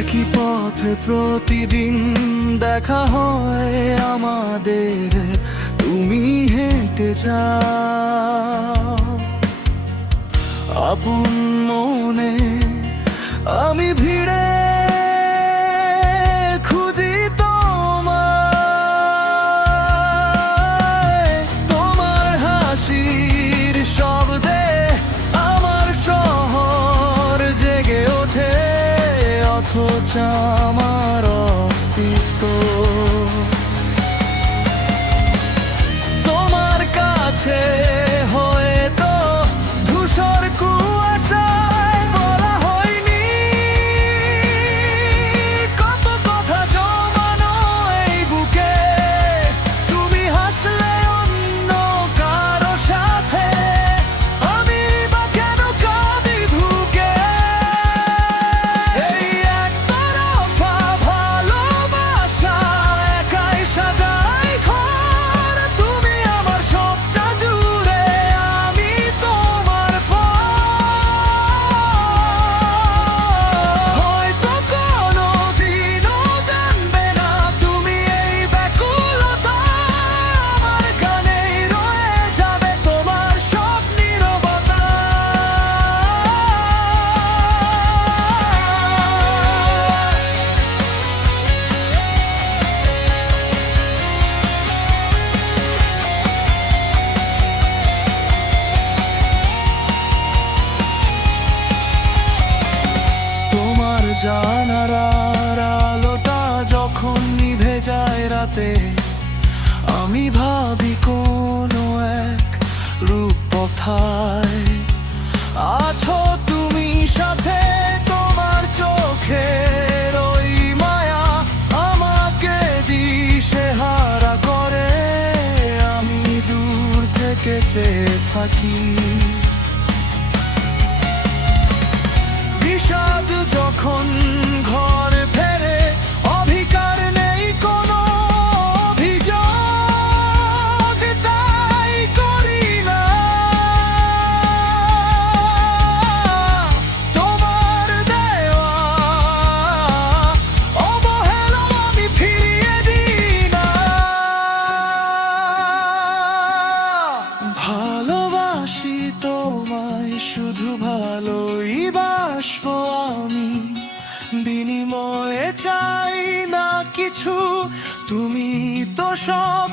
একই পথে প্রতিদিন দেখা হয় আমাদের, তুমি হেঁটে যাও আপন মনে, আমি ভিড়ে খুঁজি তোমায়। তোমার হাসির শব্দে আমার শহর জেগে ওঠে, অথচ আমার অস্তিত্ব তোমার কাছে হয়তো ধূসর কুয়াশায় বলা হয়নি। কত কথা জমানো এই বুকে, তুমি হাসলে অন্য কারো সাথে, আমি বা কেন কাঁদি ধুকে। এই একতরফা ভালোবাসা একাই সাজায় ঘর, তুমি আমার সবটা জুড়ে, আমি তোমার হয়তো কোনোদিনও জানবে না তুমি এই ব্যাকুলতা, আমার কানেই রয়ে যাবে তোমার সব নীরবতা। তোমার জানালার আলোটা যখন নিভে যায় রাতে, আমি ভাবি কোনো এক রূপকথায় আছো তুমি সাথে। তোমার চোখের ওই মায়া আমাকে দিশেহারা করে, আমি দূর থেকে চেয়ে থাকি। বিষাদ যখন ঘর ফেরে, অধিকার নেই কোনো অভিযোগ, তাই করি না। তোমার দেওয়া অবহেলা আমি ফিরিয়ে দিই না। ভালোবাসি তোমায়, শুধু ভালোই বাসবো আমি, বিনিময়ে চাই না কিছু, তুমি তো সব